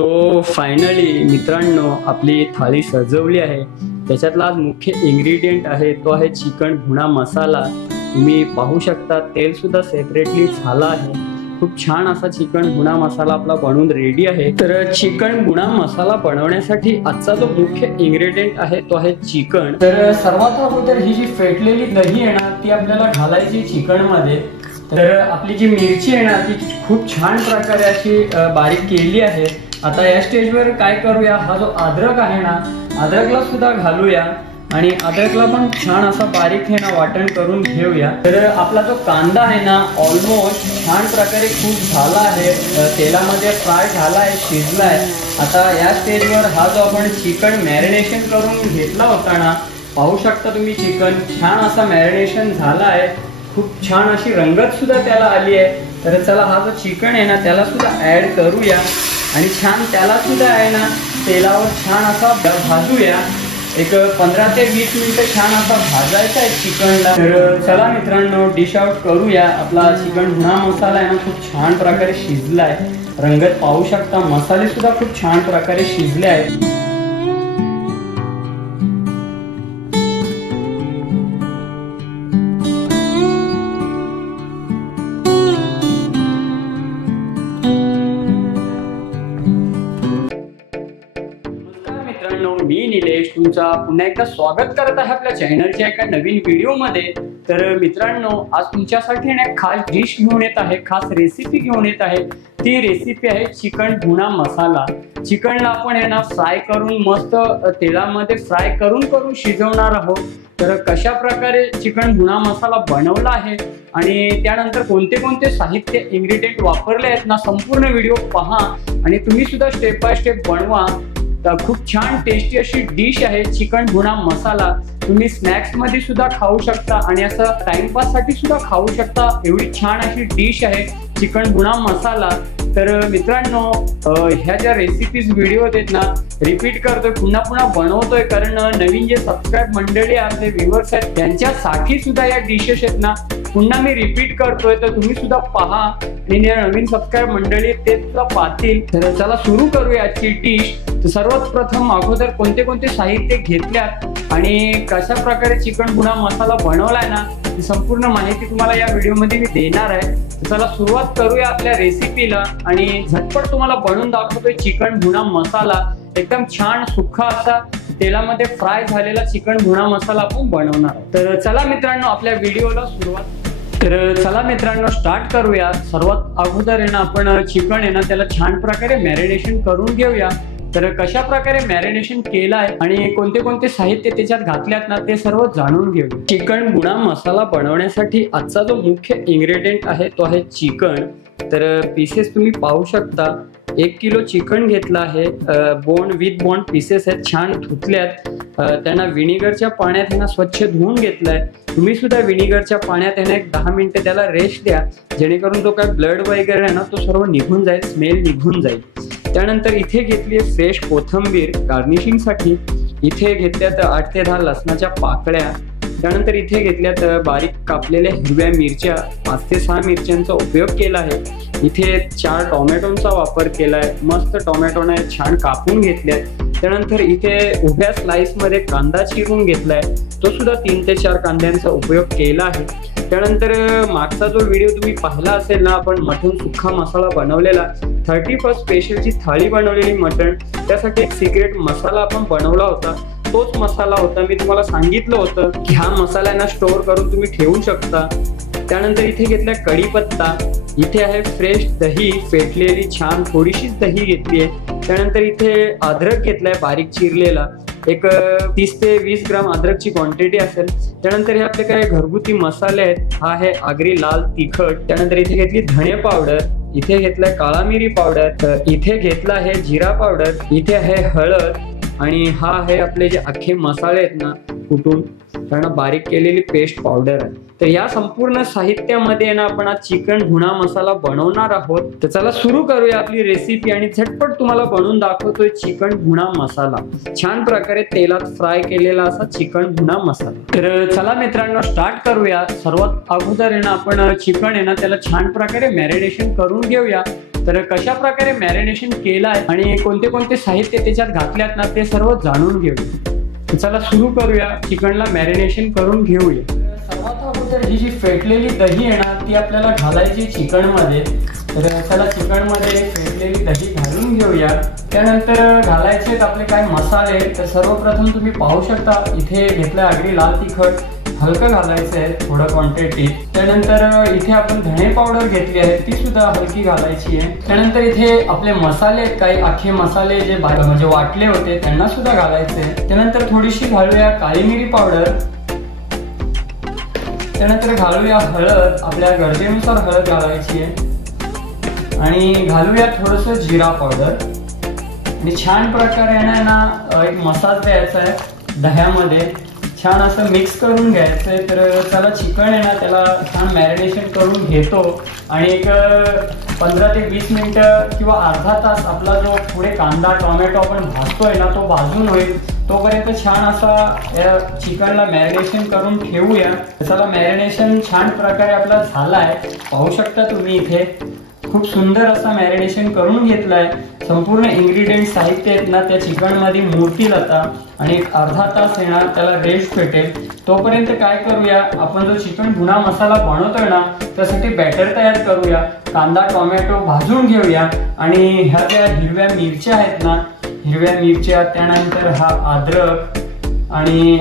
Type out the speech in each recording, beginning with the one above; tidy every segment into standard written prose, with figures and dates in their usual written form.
So finally मित्रांनो आपली थाळी सजवली आहे। त्याच्यातला आज मुख्य इन्ग्रेडियंट आहे तो आहे चिकन भुना मसाला। तुम्ही पाहू शकता तेल सुद्धा सेपरेटली झाला आहे। खूप छान असा चिकन भुना मसाला आपला बनवून रेडी आहे। तर चिकन भुना मसाला बनवण्यासाठी आजचा जो मुख्य इन्ग्रेडियंट आहे तो आहे चिकन। तर सर्वात अगोदर ही जी फेटलेली दही आहे ना ती आपल्याला घालायची चिकन मध्ये। तर आपली जी मिरची आहे ना ती खूप छान प्रकारे अशी बारीक केली आहे। आता या स्टेजवर काय करूया, हा जो अद्रक आहे ना अद्रकला सुद्धा घालूया आणि अद्रकला पण छान असा बारीक आहे ना वाटण करून घेऊया। तर आपला जो कांदा आहे ना ऑलमोस्ट छान प्रकारे खूप झाला आहे, तेलामध्ये फ्राय झाला आहे, शिजला आहे। आता या स्टेजवर हा जो आपण चिकन मॅरिनेशन करून घेतला होता ना, पाहू शकता तुम्ही चिकन छान असा मॅरिनेशन झाला आहे। खूप छान अशी रंगत सुद्धा त्याला आली आहे। तर चला हा जो चिकन आहे ना त्याला सुद्धा ऍड करूया आणि छान त्याला सुद्धा आहे ना तेलावर छान असा भाजूया। एक 15 ते 20 मिनिटं छान असा भाजायचा आहे चिकनला। तर चला मित्रांनो डिश आउट करूया। आपला चिकन भुना मसाला आहे ना खूप छान प्रकारे शिजला आहे, रंगत पाहू शकता, मसाले सुद्धा खूप छान प्रकारे शिजले आहेत। मी निलेश तुमचा पुन्हा एकदा स्वागत करत आहे आपल्या चॅनलच्या एका नवीन व्हिडिओ मध्ये। तर मित्रांनो आज तुमच्यासाठी एक खास डिश घेऊन येत आहे, खास रेसिपी घेऊन येत आहे। ती रेसिपी आहे चिकन भुना मसाला। चिकनला आपण आहे ना फ्राय करून मस्त तेलामध्ये फ्राय करून शिजवणार आहोत। तर कशा प्रकारे चिकन भुना मसाला बनवला आहे आणि त्यानंतर कोणते कोणते साहित्य इन्ग्रेडियंट वापरले आहेत ना, संपूर्ण व्हिडिओ पहा आणि तुम्ही सुद्धा स्टेप बाय स्टेप बनवा। तर खूप छान टेस्टी अशी डिश आहे चिकन भुना मसाला। तुम्ही स्नॅक्स मध्ये सुद्धा खाऊ शकता आणि असं टाइमपास साठी सुद्धा खाऊ शकता, एवढी छान अशी डिश आहे चिकन भुना मसाला। तर मित्रांनो ह्या ज्या रेसिपीज व्हिडिओ आहेत ना रिपीट करतोय, पुन्हा पुन्हा बनवतोय, कारण नवीन जे सबस्क्राईब मंडळी आपले व्ह्युअर्स आहेत त्यांच्यासाठी सुद्धा या डिशेस आहेत ना पुन्हा मी रिपीट करतोय। तर तुम्ही सुद्धा पहा आणि नवीन सबस्क्राईब मंडळी ते सुद्धा पाहतील। तर चला सुरू करूया आजची डिश। तर सर्वात प्रथम अगोदर कोणते कोणते साहित्य घेतल्यात आणि कशा प्रकारे चिकन भुना मसाला बनवलाय ना ही संपूर्ण माहिती तुम्हाला या व्हिडिओमध्ये मी देणार आहे। चला सुरुवात करूया आपल्या रेसिपीला आणि झटपट तुम्हाला बनवून दाखवतोय चिकन भुना मसाला। एकदम छान सुक्का असा तेलामध्ये फ्राय झालेला चिकन भुना मसाला आपण बनवणार आहोत। तर चला मित्रांनो आपल्या व्हिडिओला सुरुवात। तर चला मित्रांनो स्टार्ट करूया। सर्वात अगोदर आहे ना आपण चिकन आहे ना त्याला छान प्रकारे मॅरिनेशन करून घेऊया। तर कशा प्रकारे मॅरिनेशन केलं आहे आणि कोणते कोणते साहित्य त्याच्यात घातल्यात ना ते सर्व जाणून घेऊ। चिकन भुना मसाला बनवण्यासाठी आजचा जो मुख्य इन्ग्रेडियंट आहे तो आहे चिकन। तर पीसेस तुम्ही पाहू शकता, 1 किलो चिकन घेतला आहे, बोन विथ बोन पीसेस आहेत, छान धुतल्यात, त्यांना विनेगरच्या पाण्यात ना स्वच्छ धुवून घेतलाय। तुम्ही सुद्धा विनेगरच्या पाण्यात आहे ना एक 10 मिनिटं त्याला रेस्ट द्या, जेणेकरून तो काय ब्लड वगैरे आहे ना तो सर्व निघून जाईल, स्मेल निघून जाईल। त्यानंतर इथे घेतली फ्रेश कोथिंबीर गार्निशिंग साठी। इथे घेतल्यात 8 ते 10 लसणाच्या पाकळ्या। त्यानंतर इथे घेतल्यात बारीक कापलेल्या हिरव्या मिरच्या, 5 ते 6 मिरच्यांचा उपयोग केला आहे। इथे 4 टोमॅटोंचा वापर केलाय, मस्त टोमॅटोने छान कापून घेतल्यात। त्यानंतर इथे उभ्या स्लाइस मध्ये कांदा चिरून घेतलाय, तो सुद्धा 3 ते 4 कांद्यांचा उपयोग केला आहे। त्यानंतर मागचा जो व्हिडिओ तुम्ही पाहिला असेल ना, आपण मटन सुक्का मसाला बनवलेला, 31st स्पेशलची थाळी बनवलेली मटन, त्यासाठी एक सिक्रेट मसाला आपण बनवला होता, तोच मसाला होता। मी तुम्हाला सांगितलं होतं की ह्या मसाल्यांना स्टोअर करून तुम्ही ठेवू शकता। त्यानंतर इथे घेतलाय कढीपत्ता, इथे आहे फ्रेश दही फेटलेली, छान थोडीशीच दही घेतली आहे। त्यानंतर इथे अद्रक घेतलाय बारीक चिरलेला, एक 30 ते 20 ग्राम अद्रकची क्वांटिटी असेल। त्यानंतर हे आपले काही घरगुती मसाले आहेत, हा आहे आगरी लाल तिखट। त्यानंतर इथे घेतली धणे पावडर, इथे घेतलाय काळा मिरी पावडर, इथे घेतला आहे जिरा पावडर, इथे आहे हळद आणि हा आहे आपले जे अख्खे मसाले आहेत ना कुटून त्यांना बारीक केलेली पेस्ट पावडर आहे। तर या संपूर्ण साहित्यामध्ये ना आपण आज चिकन भुना मसाला बनवणार आहोत। तर चला सुरू करूया आपली रेसिपी आणि झटपट तुम्हाला बनवून दाखवतोय चिकन भुना मसाला, छान प्रकारे तेलात फ्राय केलेला असा चिकन भुना मसाला। तर चला मित्रांनो स्टार्ट करूया। सर्वात अगोदर आहे ना आपण चिकन आहे ना त्याला छान प्रकारे मॅरिनेशन करून घेऊया। तर कशा प्रकारे मॅरिनेशन केलं आहे आणि कोणते कोणते साहित्य त्याच्यात घातल्यात ना ते सर्व जाणून घेऊया। चला सुरू करूया, चिकनला मॅरिनेशन करून घेऊया। सर्वात अगोदर ही जी फेटलेली दही आहे ना ती आपल्याला घालायची चिकन मध्ये। तर चला चिकन मध्ये फेटलेली दही घालून घेऊया। त्यानंतर घालायचे आपले काय मसाले। तर सर्वप्रथम तुम्ही पाहू शकता इथे घेतलं आगरी लाल तिखट, हलकं घालायचं आहे थोडं क्वांटिटी। त्यानंतर इथे आपण धणे पावडर घेतली आहे ती सुद्धा हलकी घालायची आहे। त्यानंतर इथे आपले मसाले काही अख्खे मसाले जे म्हणजे वाटले होते त्यांना सुद्धा घालायचे। त्यानंतर थोडीशी घालूया काळी मिरी पावडर। त्यानंतर घालूया हळद, आपल्या गरजेनुसार हळद घालायची आहे आणि घालूया थोडंसं जिरा पावडर आणि छान प्रकारे ना एक मसाज द्यायचा आहे दह्यामध्ये, छान असं मिक्स करून घ्यायचंय। तर चला चिकन आहे ना त्याला छान मॅरिनेशन करून घेतो आणि एक 15 ते 20 मिनिटं किंवा अर्धा तास आपला जो पुढे कांदा टोमॅटो आपण भाजतोय ना तो भाजून होईल तोपर्यंत छान असा या चिकनला मॅरिनेशन करून ठेवूया। चला मॅरिनेशन छान प्रकारे आपला झालाय, पाहू शकता तुम्ही इथे खूप सुंदर असं मॅरिनेशन करून घेतलंय। संपूर्ण इन्ग्रेडियंट साहित्य आहेत ना त्या चिकन मध्ये मुरतील आता आणि एक अर्धा तास येणार त्याला रेस्ट भेटेल। तोपर्यंत काय करूया, आपण जो चिकन भुना मसाला बनवतोय ना त्यासाठी बॅटर तयार करूया। कांदा टोमॅटो भाजून घेऊया आणि ह्या ज्या हिरव्या मिरच्या आहेत ना, हिरव्या मिरच्या, त्यानंतर हा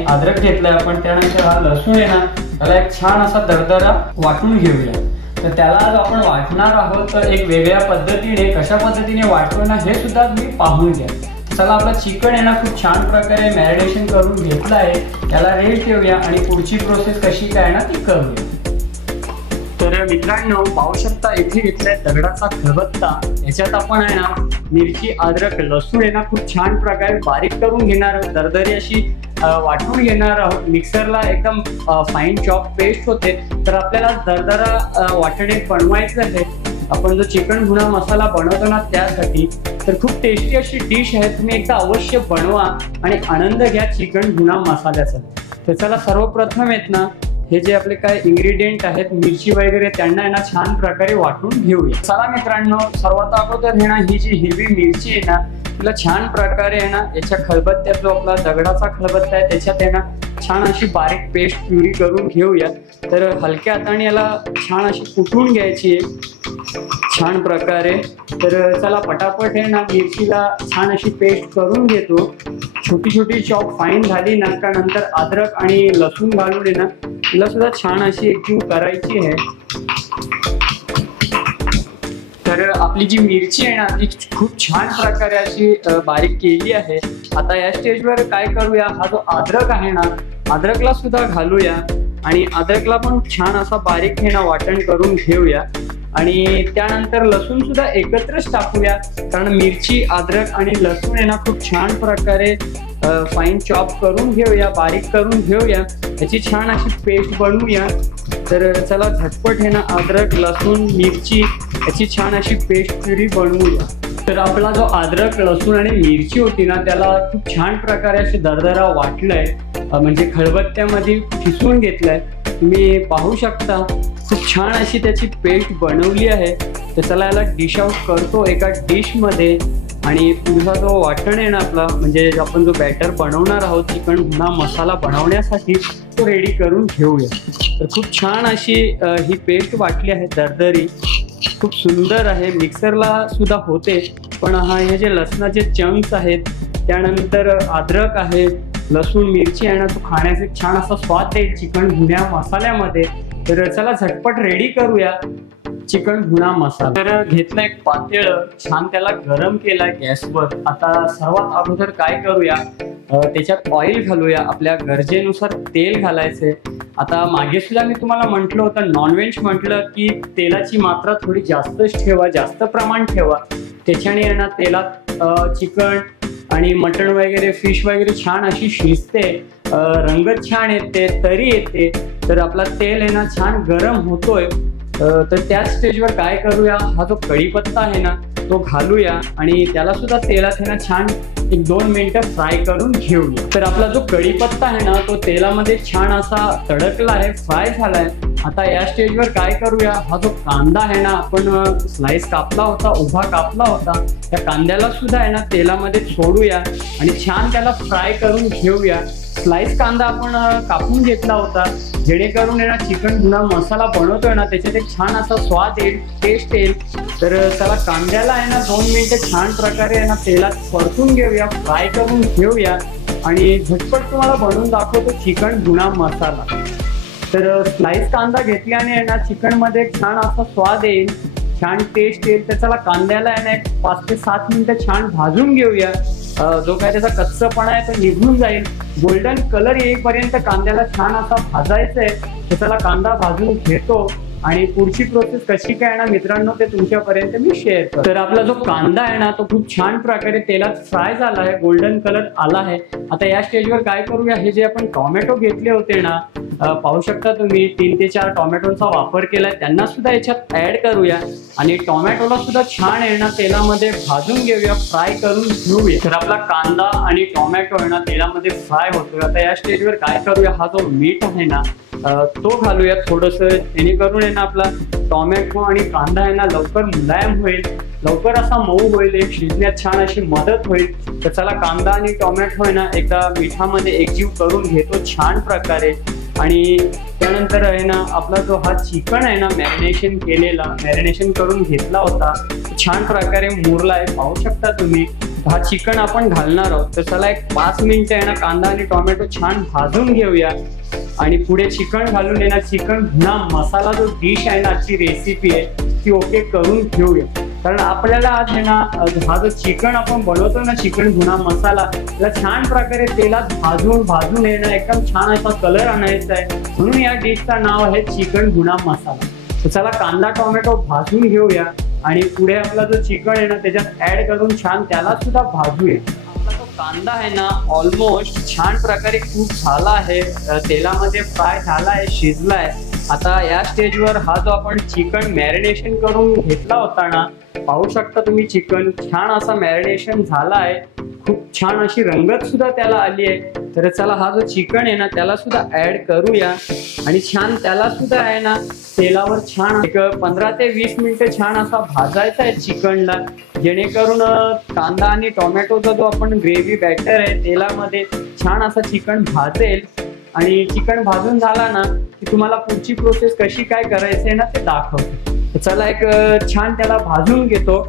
अद्रक घेतलाय आपण, त्यानंतर हा लसूण आहे ना त्याला एक छान असा दरदरा वाटून घेऊया। तर त्याला आज आपण वाटणार आहोत तर एक वेगळ्या पद्धतीने, कशा पद्धतीने वाटतो ना हे सुद्धा तुम्ही पाहून घ्या। चला आपला चिकन आहे ना खूप छान प्रकारे मॅरिनेशन करून घेतलं आहे, त्याला रेस्ट ठेवूया आणि पुढची प्रोसेस कशी काय ना ती करूया। तर मित्रांनो पाहू शकता इथे घेतलाय दगडाचा खलबत्ता, याच्यात आपण आहे ना मिरची अद्रक लसूण आहे ना खूप छान प्रकारे बारीक करून घेणार, दरदरी अशी वाटून घेणार आहोत। मिक्सरला एकदम फाईन चॉप पेस्ट होते। तर आपल्याला दरदरा वाटणे बनवायचं आहे, आपण जो चिकन भुना मसाला बनवतो ना त्यासाठी। तर खूप टेस्टी अशी डिश आहे, तुम्ही एकदा अवश्य बनवा आणि आनंद घ्या चिकन भुना मसाल्याचा। तर चला सर्वप्रथम आहेत ना हे जे आपले काय इन्ग्रेडियंट आहेत मिरची वगैरे त्यांना आहे ना छान प्रकारे वाटून घेऊया। चला मित्रांनो सर्वात अगोदर हे ना ही जी हिरवी मिरची आहे ना तिला छान प्रकारे आहे ना याच्या खलबत्त्यात, जो आपला दगडाचा खलबत्ता आहे त्याच्यात आहे ना छान अशी बारीक पेस्ट प्युरी करून घेऊया। तर हलक्या हाताने याला छान अशी कुटून घ्यायची आहे छान प्रकारे। तर चला पटापट आहे ना मिरचीला छान अशी पेस्ट करून घेतो, छोटी छोटी चॉप फाईन झाली ना का नंतर अद्रक आणि लसूण घालून आहे ना तिला सुद्धा छान अशी एकजीव करायची आहे। तर आपली जी मिरची आहे ना ती खूप छान प्रकारे अशी बारीक केली आहे। आता या स्टेजवर काय करूया, हा जो अद्रक आहे ना अद्रकला सुद्धा घालूया आणि अद्रकला पण छान असा बारीक हे ना वाटण करून घेऊया आणि त्यानंतर लसूण सुद्धा एकत्रच टाकूया, कारण मिरची अद्रक आणि लसूण आहे ना खूप छान प्रकारे फाईन चॉप करून घेऊया, बारीक करून घेऊया, याची छान अशी पेस्ट बनवूया। तर चला झटपट हे ना अद्रक लसूण मिरची याची छान अशी पेस्ट प्युरी बनवूया। तर आपला जो अद्रक लसूण आणि मिरची होती ना त्याला खूप छान प्रकारे असे दरदरा वाटलाय, म्हणजे खलबत्त्यामध्ये खिसून घेतलाय, तुम्ही पाहू शकता खूप छान अशी त्याची पेस्ट बनवली आहे। तर चला याला डिश आउट करतो एका डिश मध्ये आणि पुढचा जो वाटण आहे ना आपला, म्हणजे आपण जो बॅटर बनवणार आहोत चिकन भुना मसाला बनवण्यासाठी तो रेडी करून घेऊया। तर खूप छान अशी ही पेस्ट वाटली आहे दरदरी, खूप सुंदर आहे, मिक्सरला सुद्धा होते पण हे जे लसणाचे चंक्स आहेत त्यानंतर अद्रक आहे लसूण मिरची आहे ना तो खाण्याचा छान असा स्वाद देईल चिकन भुन्या मसाल्यामध्ये। तर चला झटपट रेडी करूया चिकन भुना मसाला। तर घेतलं एक पातेळ, छान त्याला गरम केलाय गॅसवर। आता सर्वात अगोदर काय करूया, त्याच्यात ऑइल घालूया, आपल्या गरजेनुसार तेल घालायचे। आता मागे सुद्धा मी तुम्हाला म्हटलं होतं नॉनव्हेज म्हटलं की तेलाची मात्रा थोडी जास्तच ठेवा, जास्त प्रमाण ठेवा, त्याच्याने आहे ना तेलात चिकन आणि मटण वगैरे फिश वगैरे छान अशी शिजते, रंग छान येते, तरी येते। तर आपला तेल आहे ना छान गरम होतोय। तर त्याच स्टेजवर काय करूया, हा जो कढीपत्ता आहे ना तो घालूया आणि त्याला सुद्धा तेलात आहे ना छान 1-2 मिनिटं फ्राय करून घेऊया। तर आपला जो कढीपत्ता आहे ना तो तेलामध्ये छान असा तडकला आहे, फ्राय झालाय। आता या स्टेजवर काय करूया, हा जो कांदा आहे ना आपण स्लाइस कापला होता, उभा कापला होता, त्या कांद्याला सुद्धा आहे ना तेलामध्ये सोडूया आणि छान त्याला फ्राय करून घेऊया। स्लाइस कांदा आपण कापून घेतला होता, जेणेकरून आहे ना चिकन भुना मसाला बनवतोय ना त्याच्यात एक छान असा स्वाद येईल, टेस्ट येईल। तर त्याला कांद्याला आहे ना 2 मिनिटं छान प्रकारे आहे ना तेलात परतून घेऊया, फ्राय करून घेऊया आणि झटपट तुम्हाला बनवून दाखवतो चिकन भुना मसाला। तर स्लाइस कांदा घेतल्याने आहे ना चिकन मध्ये छान असा स्वाद येईल, छान टेस्ट येईल। तर चला कांद्याला आहे ना 5 ते 7 मिनिटं छान भाजून घेऊया, जो काय त्याचा कच्चापणा आहे तो निघून जाईल। गोल्डन कलर येईपर्यंत कांद्याला छान असा भाजायचा आहे। तर चला कांदा भाजून घेतो आणि पुढची प्रोसेस कशी काय ना मित्रांनो ते तुमच्यापर्यंत मी शेअर करतो। तर आपला जो कांदा आहे ना तो खूप छान प्रकारे तेलात फ्राय झाला आहे, गोल्डन कलर आला आहे। आता या स्टेजवर काय करूया, हे जे आपण टोमॅटो घेतले होते ना, पाहू शकता तुम्ही 3 ते 4 टोमॅटोचा वापर केलाय, त्यांना सुद्धा याच्यात ऍड करूया आणि टोमॅटोला सुद्धा छान आहे ना तेलामध्ये भाजून घेऊया, फ्राय करून घेऊया। तर आपला कांदा आणि टोमॅटो आहे ना तेलामध्ये फ्राय होतोय। आता या स्टेजवर काय करूया, हा जो मीठ आहे ना तो घालूया थोडस, जेणेकरून आहे ना आपला टोमॅटो आणि कांदा आहे ना लवकर मुलायम होईल, लवकर असा मऊ होईल, एक शिजण्यात छान अशी मदत होईल। तर चला कांदा आणि टोमॅटो आहे ना एकदा मिठामध्ये एकजीव करून घेतो छान प्रकारे आणि त्यानंतर आहे ना आपला जो हा चिकन आहे ना मॅरिनेशन करून घेतला होता, छान प्रकारे मुरला आहे, पाहू शकता तुम्ही। हा चिकन आपण घालणार आहोत। तर चला एक 5 मिनिटं आहे ना कांदा आणि टोमॅटो छान भाजून घेऊया आणि पुढे चिकन घालून येणार चिकन भुना मसाला जो डिश आहे ना, आजची रेसिपी आहे ती ओके करून घेऊया। कारण आपल्याला आज आहे ना हा जो चिकन आपण बनवतो ना चिकन भुना मसाला, त्याला छान प्रकारे तेलात भाजून येणं एकदम छान असा कलर आणायचा आहे, म्हणून या डिशचं नाव आहे चिकन भुना मसाला। तर चला कांदा टोमॅटो भाजून घेऊया आणि पुढे आपला जो चिकन आहे ना त्याच्यात ऍड करून छान त्याला सुद्धा भाजूया। आपला जो कांदा आहे ना ऑलमोस्ट छान प्रकारे कुक झाला आहे, तेलामध्ये फ्राय झाला आहे, शिजला आहे। आता या स्टेजवर हा जो आपण चिकन मॅरिनेशन करून घेतला होता ना, पाहू शकता तुम्ही चिकन छान असा मॅरिनेशन झाला आहे, खूप छान अशी रंगत सुद्धा त्याला आली आहे। तर चला हा जो चिकन आहे ना त्याला सुद्धा ऍड करूया आणि छान त्याला सुद्धा आहे ना तेलावर छान एक 15 ते 20 मिनिटं छान असा भाजायचा आहे चिकनला, जेणेकरून कांदा आणि टोमॅटोचा जो आपण ग्रेव्ही बॅटर आहे तेलामध्ये छान असा चिकन भाजेल आणि चिकन भाजून झाला ना की तुम्हाला पुढची प्रोसेस कशी काय करायची आहे ना ते दाखवतो। चला एक छान त्याला भाजून घेतो,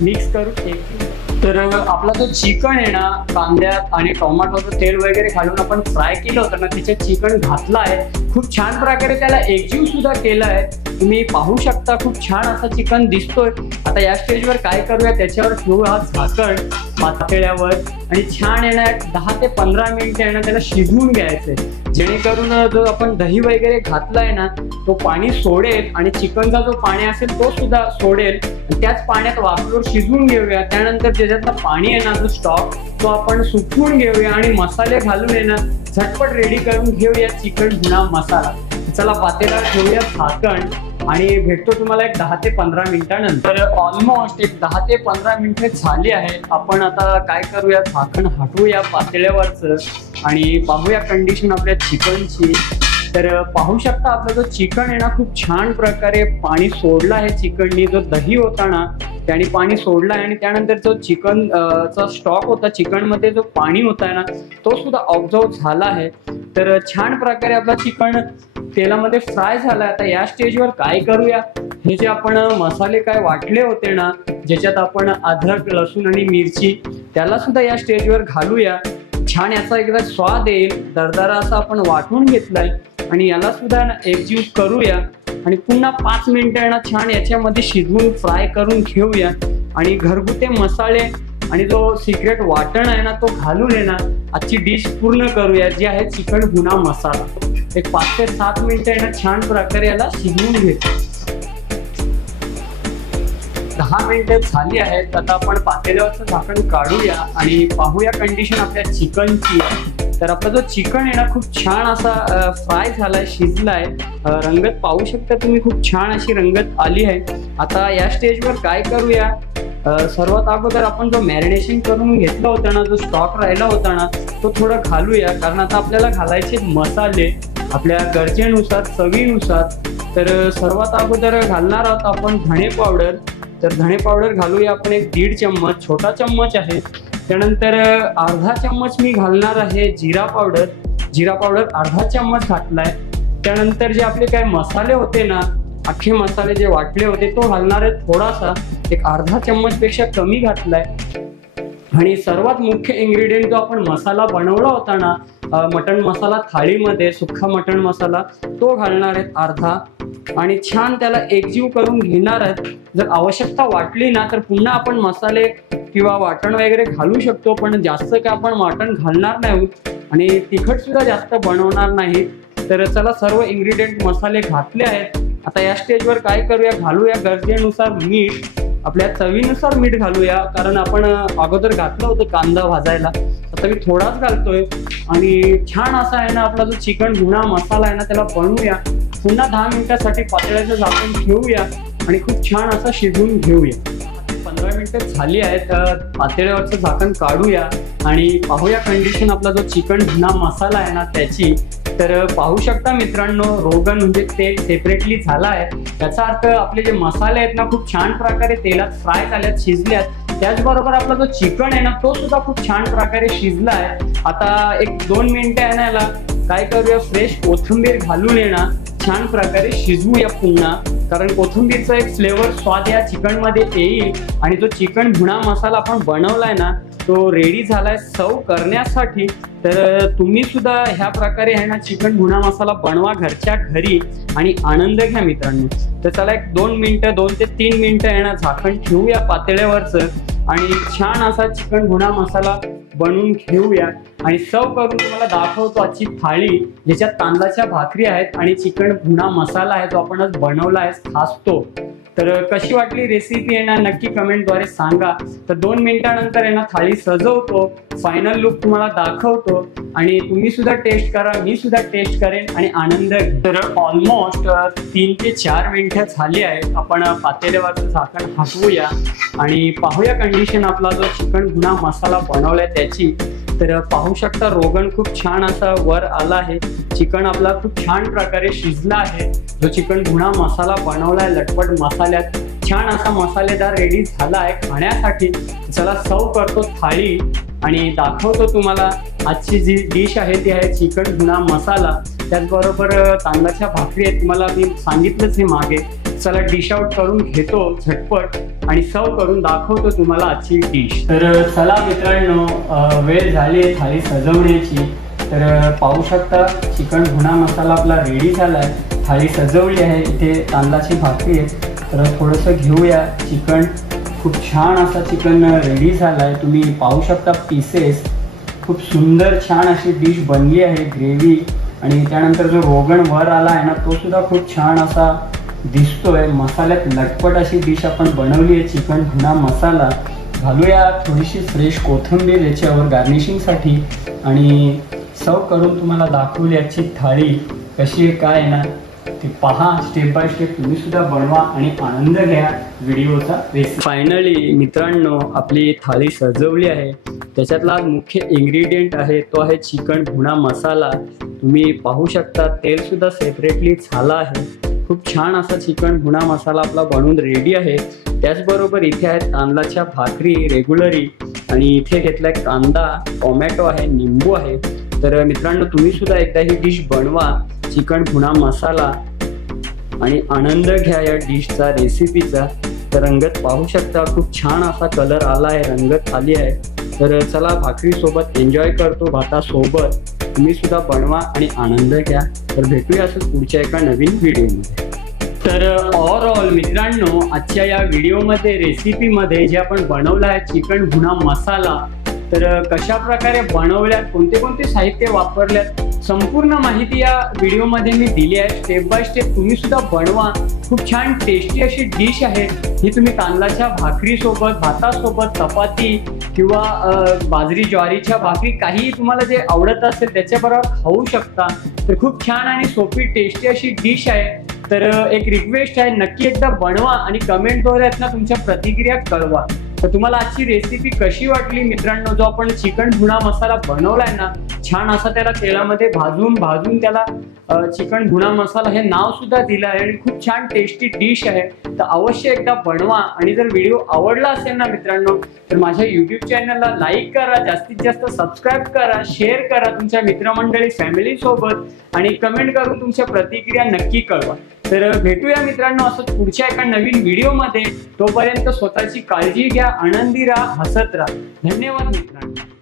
मिक्स करून तर आपला जो चिकन आहे ना कांद्यात आणि टोमॅटोचं तेल वगैरे घालून आपण फ्राय केलं होतं ना, त्याच्यात चिकन घातलं आहे, खूप छान प्रकारे त्याला एकजीव सुद्धा केलं आहे, तुम्ही पाहू शकता खूप छान असा चिकन दिसतोय। आता या स्टेजवर काय करूया, त्याच्यावर ठेवू हा झाकण पातेल्यावर आणि छान येणार 10 ते 15 मिनिटं आहे ना त्याला शिजवून घ्यायचंय, जेणेकरून जो आपण दही वगैरे घातलाय ना तो पाणी सोडेल आणि चिकनचा जो पाणी असेल तो सुद्धा सोडेल, त्याच पाण्यात वाफेवर शिजवून घेऊया। त्यानंतर त्याच्यातलं पाणी आहे ना जो स्टॉक तो आपण सुकवून घेऊया आणि मसाले घालून येणार झटपट रेडी करून घेऊया चिकन भुना मसाला। चला पातेल्यावर ठेवूया झाकण आणि भेटतो तुम्हाला एक 10 ते 15 मिनिटांनंतर। ऑलमोस्ट एक 10 ते 15 मिनिटे झाली आहेत। आपण आता काय करूया, झाकण हटवूया पातेल्यावरचं आणि पाहूया कंडिशन आपल्या चिकनची। तर पाहू शकता आपला जो चिकन आहे ना खूप छान प्रकारे पाणी सोडलं आहे चिकननी, जो दही होता ना त्याने पाणी सोडलं आहे आणि त्यानंतर जो चिकन चा स्टॉक होता, चिकन मध्ये जो पाणी होता ना तो सुद्धा ऑब्झर्व झाला आहे। तर छान प्रकारे आपला चिकन तेलामध्ये फ्राय झाला। आता या स्टेजवर काय करूया, हे जे आपण मसाले काय वाटले होते ना ज्याच्यात आपण अद्रक लसूण आणि मिरची, त्याला सुद्धा या स्टेजवर घालूया, छान याचा एकदा स्वाद येईल। दरदरा असा आपण वाटून घेतलाय आणि याला सुद्धा एकजीव करूया आणि पुन्हा 5 मिनिटं ना छान याच्यामध्ये शिजवून फ्राय करून घेऊया आणि घरगुती मसाले आणि जो सिक्रेट वाटण आहे ना तो घालून आहे ना आजची डिश पूर्ण करूया, जी आहे चिकन भुना मसाला। एक 5 ते 7 मिनिटं ना छान प्रकारे याला शिजवून घेतो। 10 मिनिटं झाली आहेत। आता आपण पातेल्यावरचं झाकण काढूया आणि पाहूया कंडिशन आपल्या चिकनची। तर आपला जो चिकन आहे ना खूप छान असा फ्राय झालाय, शिजलाय, रंगत पाहू शकता तुम्ही, खूप छान अशी रंगत आली आहे। आता या स्टेजवर काय करूया, सर्वात अगोदर आपण जो मॅरिनेशन करून घेतला होता ना, जो स्टॉक राहिला होता ना तो थोडा घालूया, कारण आता आपल्याला घालायचे मसाले। आपल्या गरजेनुसार, चवीनुसार. तर सर्वात अगोदर घालणार आहोत आपण धणे पावडर. तर धणे पावडर घालूया आपण एक 1.5 चम्मच, छोटा चम्मच आहे. त्यानंतर अर्धा चम्मच मी घालणार आहे जिरा पावडर. जिरा पावडर अर्धा चम्मच घातलाय. त्यानंतर जे आपले काही मसाले होते ना, अख्खे मसाले जे वाटले होते तो घालणार आहे थोडासा, एक अर्धा चम्मच पेक्षा कमी घातलाय. आणि सर्वात मुख्य इन्ग्रेडियंट जो आपण मसाला बनवला होता ना, मटण मसाला थाळीमध्ये, सुक्का मटण मसाला, तो घालणार आहेत अर्धा. आणि छान त्याला एकजीव करून घेणार आहेत. जर आवश्यकता वाटली ना तर पुन्हा आपण मसाले किंवा वाटण वगैरे घालू शकतो, पण जास्त काय आपण वाटण घालणार नाही आणि तिखट सुद्धा जास्त बनवणार नाही. तर चला, सर्व इन्ग्रेडियंट मसाले घातले आहेत. आता या स्टेजवर काय करूया, घालूया गरजेनुसार मीठ. आपल्या चवीनुसार मीठ घालूया, कारण आपण अगोदर घातलं होतं कांदा भाजायला. आता मी थोडाच घालतोय. आणि छान असा आहे ना आपला जो चिकन भुना मसाला आहे ना, त्याला बनवूया. पुन्हा 10 मिनिटासाठी पातेल्याचं झाकण ठेवूया आणि खूप छान असा शिजवून घेऊया. 15 मिनिटं झाली आहेत. पातेल्यावरचं झाकण काढूया आणि पाहूया कंडिशन आपला जो चिकन भुना मसाला आहे ना त्याची. तर पाहू शकता मित्रांनो, रोगन म्हणजे तेल सेपरेटली झाला आहे. याचा अर्थ आपले जे मसाले आहेत ना खूप छान प्रकारे तेलात फ्राय झाल्यात, शिजल्यात. त्याचबरोबर आपला जो चिकन आहे ना तो सुद्धा खूप छान प्रकारे शिजला आहे. आता एक 2 मिनिटं आहे ना, याला काय करूया, फ्रेश कोथिंबीर घालून येणार छान प्रकारे शिजवूया पुन्हा, कारण कोथिंबीरचा एक फ्लेवर, स्वाद या चिकन मध्ये येईल. आणि जो चिकन भुना मसाला आपण बनवलाय ना तो रेडी झालाय सर्व करण्यासाठी. तर तुम्ही सुद्धा ह्या प्रकारे आहे ना चिकन भुना मसाला बनवा घरच्या घरी आणि आनंद घ्या मित्रांनो. तर चला, एक 2 मिनिटं, 2 ते 3 मिनिटं आहे ना झाकण ठेवूया पातेल्यावरचं आणि छान असा चिकन भुना मसाला बनवून घेऊया. आणि सर्व करून तुम्हाला दाखवतो आजची थाळी, ज्याच्यात तांदळाच्या भाकरी आहेत आणि चिकन भुना मसाला आहे, तो आपण आज बनवला आहे खास तो. तर कशी वाटली रेसिपी आहे ना, नक्की कमेंटद्वारे सांगा. तर 2 मिनिटानंतर आहे ना थाळी सजवतो, फायनल लुक तुम्हाला दाखवतो आणि तुम्ही सुद्धा टेस्ट करा, मी सुद्धा टेस्ट करेन आणि आनंद घ्या. तर ऑलमोस्ट 3 ते 4 मिनिटं झाली आहेत. आपण पातेल्यावरचं झाकण हटवूया आणि पाहूया कंडिशन आपला जो चिकन भुना मसाला बनवलाय त्याची. तर पाहू शकता रोगन खूप छान असा वर आला आहे. चिकन आपला खूप छान प्रकारे शिजला आहे. जो चिकन भुना मसाला बनवलाय लटपट मसाल्यात, छान असा मसालेदार रेडी झाला आहे खाण्यासाठी. चला, सर्व करतो थाळी आणि दाखवतो तुम्हाला आजची जी डिश आहे ती आहे चिकन भुना मसाला. त्याचबरोबर तांदळाच्या भाकरी आहेत, तुम्हाला मी सांगितलंच हे मागे. चला, डिश आउट करून घेतो झटपट आणि सर्व करून दाखवतो तुम्हाला आजची डिश. तर चला मित्रांनो, वेळ झाली आहे थाळी सजवण्याची. तर पाहू शकता चिकन भुना मसाला आपला रेडी झाला आहे. थाळी सजवली आहे, इथे तांदळाची भाकरी आहे. तर थोडंसं घेऊया चिकन. खूप छान असा चिकन रेडी झाला आहे, तुम्ही पाहू शकता पीसेस. खूप सुंदर छान अशी डिश बनली आहे, ग्रेव्ही. आणि त्यानंतर जो रोगण वर आला आहे ना तो सुद्धा खूप छान असा दिसतोय. मसाल्यात लटपट अशी डिश आपण बनवली आहे, चिकन भुना मसाला. घालूया थोडीशी फ्रेश कोथिंबीर याच्यावर गार्निशिंगसाठी आणि सर्व करून तुम्हाला दाखवली याची थाळी कशी आहे काय ना ते पहा. स्टेप बाय स्टेप तुम्ही सुद्धा बनवा आणि आनंद घ्या व्हिडिओचा. फायनली मित्रांनो, आपली थाळी सजवली आहे. त्याच्यातला मुख्य इन्ग्रेडियंट आहे तो आहे चिकन भुना मसाला. तुम्ही पाहू शकता तेल सुद्धा सेपरेटली झाला आहे. खूप छान असा चिकन भुना मसाला आपला बनवून रेडी आहे. त्याचबरोबर इथे आहेत तांदळाच्या भाकरी रेग्युलरी आणि इथे घेतलाय कांदा, टोमॅटो आहे, निंबू आहे. तर मित्रांनो, तुम्ही सुद्धा एकदा ही डिश बनवा, चिकन भुना मसाला, आणि आनंद घ्या या डिशचा, रेसिपीचा. तर रंगत पाहू शकता, खूप छान असा कलर आला आहे, रंगत आली आहे. तर चला, भाकरी सोबत एन्जॉय करतो, भातासोबत. तुम्ही सुद्धा बनवा आणि आनंद घ्या. तर भेटूया असंच पुढच्या एका नवीन व्हिडिओमध्ये. तर ओव्हरऑल मित्रांनो, आजच्या या व्हिडिओमध्ये, रेसिपीमध्ये जे आपण बनवलं आहे चिकन भुना मसाला, तर कशा प्रकारे बनवल्यात, कोणते कोणते साहित्य वापरल्यात, संपूर्ण माहिती या व्हिडिओमध्ये मी दिली आहे. स्टेप बाय स्टेप तुम्ही सुद्धा बनवा. खूप छान टेस्टी अशी डिश आहे ही. तुम्ही तांदळाच्या भाकरीसोबत, भातासोबत, चपाती किंवा बाजरी ज्वारीच्या भाकरी, काही तुम्हाला जे आवडत असेल त्याच्याबरोबर खाऊ शकता. तर खूप छान आणि सोपी टेस्टी अशी डिश आहे. तर एक रिक्वेस्ट आहे, नक्की एकदा बनवा आणि कमेंटद्वारे ना तुमच्या प्रतिक्रिया कळवा. तर तुम्हाला आजची रेसिपी कशी वाटली मित्रांनो? जो आपण चिकन भुना मसाला बनवलाय ना, छान असा त्याला तेलामध्ये भाजून त्याला चिकन भुना मसाला हे नाव सुद्धा दिलं आहे आणि खूप छान टेस्टी डिश आहे. तर अवश्य एकदा बनवा आणि जर व्हिडिओ आवडला असेल ना मित्रांनो, तर माझ्या YouTube चॅनलला लाईक करा, जास्तीत जास्त सबस्क्राईब करा, शेअर करा तुमच्या मित्रमंडळी फॅमिली सोबत आणि कमेंट करून तुमच्या प्रतिक्रिया नक्की कळवा. तर भेटूया मित्रांनो असंच पुढच्या एका नवीन व्हिडिओमध्ये. तोपर्यंत स्वतःची काळजी घ्या, आनंदी राहा, हसत राहा. धन्यवाद मित्रांनो.